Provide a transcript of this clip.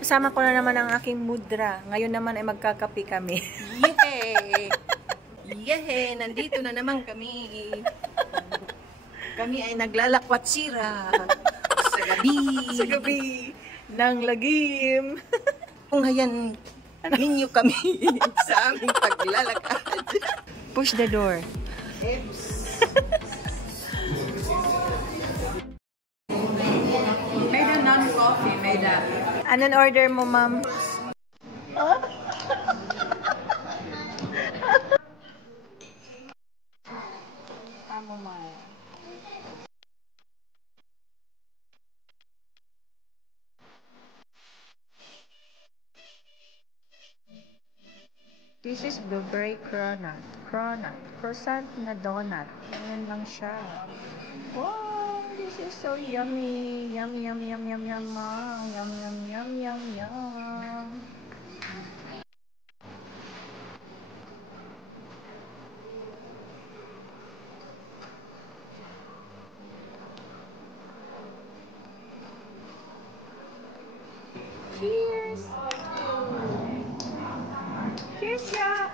Kasama ko na naman ang aking mudra. Ngayon naman ay magkakape kami. Yehey! Yehey! Nandito na naman kami. Kami ay naglalakwatsira sa gabi. Sa gabi ng lagim. Ngayon, ninyo kami sa aming paglalakad. Push the door. Made a non-coffee, made a... Anong order mo, ma'am? This is blueberry cronut. Croissant na donut. Ayan lang siya. Wow, this is so yummy. Yum, yum, yum, yum, yum, yum, yum, yum, yum, yum. Cheers! Cheers, ya!